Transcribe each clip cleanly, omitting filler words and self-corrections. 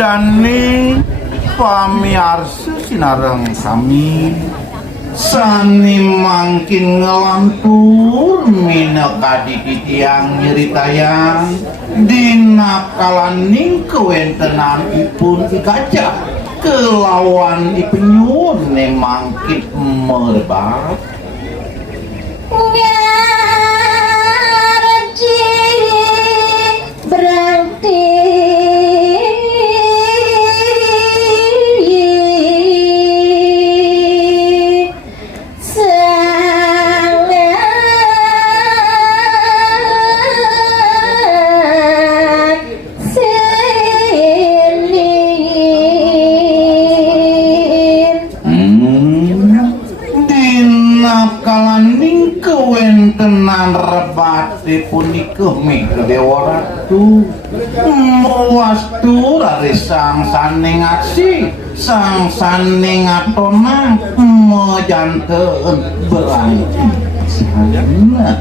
Dani pamiarsa sinareng sami sani mangkin ngelantur mineka diditiang nyeritayang dina kalaning kewentenan ipun gajah kelawan ipenyun ne mangkin merebat berarti tenan rebate punika mega dewa ratu wastu rari sang saning aksi sang saning atonang mejanten berangkat sana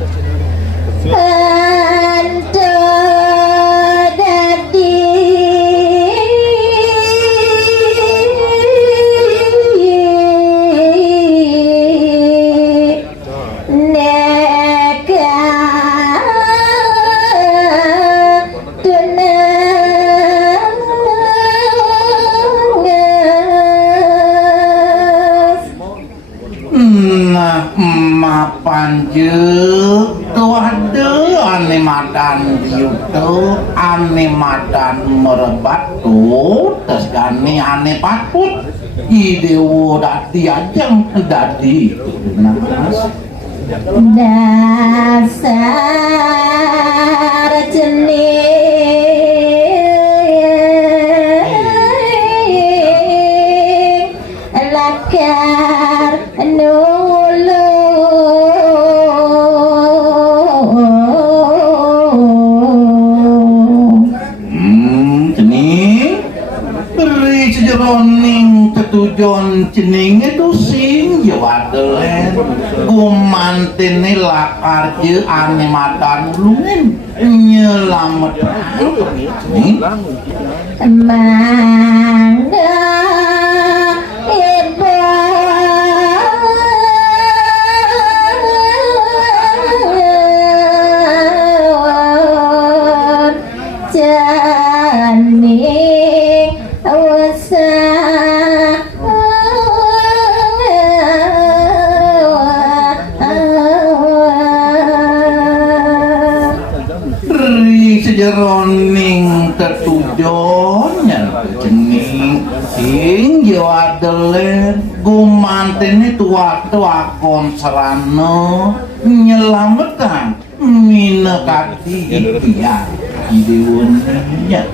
panjang tuade ane madan diutuh ane madan merebat tuh tes gani ane patut idewo dati ajang dadi dasar jenis lakar jeroning ketujuan cening itu sing jawadelen gumantene lakar je ane madan ulungin nyelamet mangga jeroning ketujuannya jening ing jawadelen gumantene tua-tua konserano nyelametan minekati ya idewonnya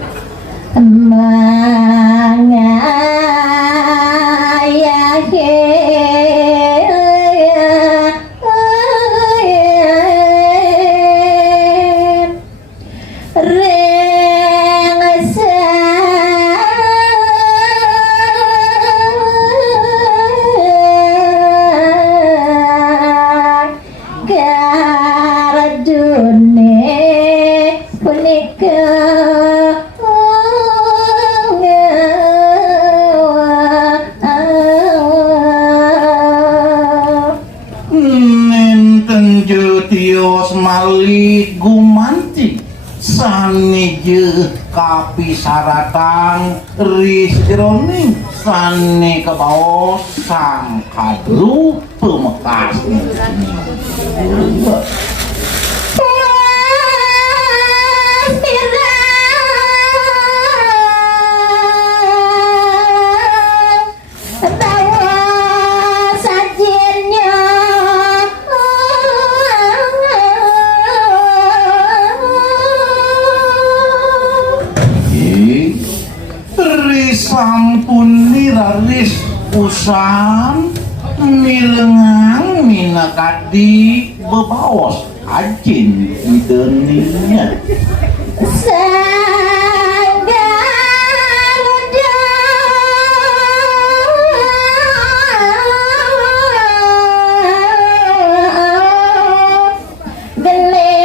mali gumanti sani je kapisaratan ris jeroning sani kebawa sang kadru pemekas sampun niraris usan milengang minakadi bebaos ajin ideninya Sang Garuda Beli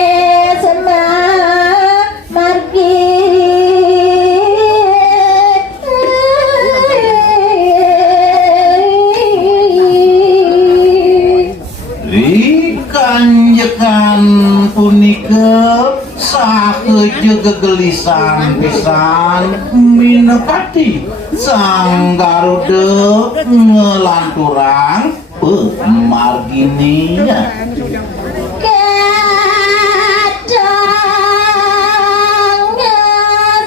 sama margi Rikanjekan punika sakeje gegelisan pisan minekati Sang Garuda ngelanturang pemargininya Kadang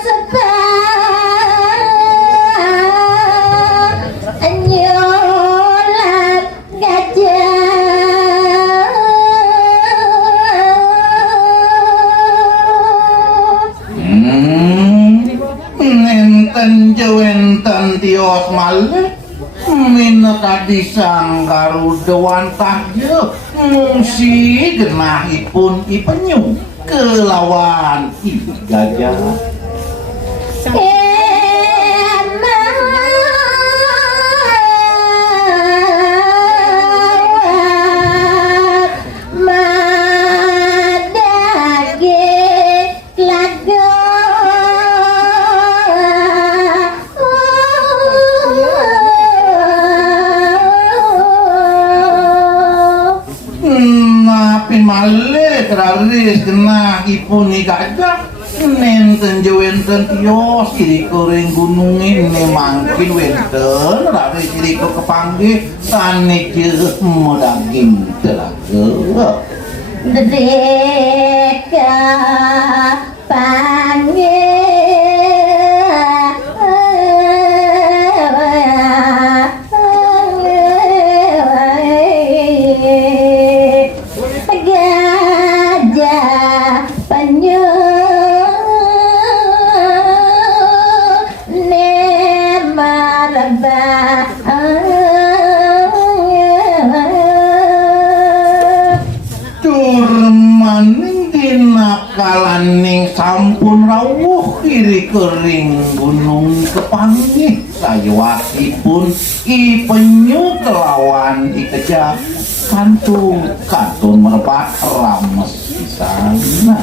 sebab nyulat gajah Nenten jewenten tios malih minekadi Sang Garuda wantah je ngungsi genahipun ipenyu kelawan i gajah napi malih raris genahipun i gajah nenten jewenten tios iriko ring gunungin mangkin wenten raris iriko kepanggih saniki modaging telaga Deka gajah penyu Turmaning dinakalaning sampun rawuh kiri kering gunung kepanggih sayawasipun i penyu kelawan i kejak kantung katun merepat rames di sana.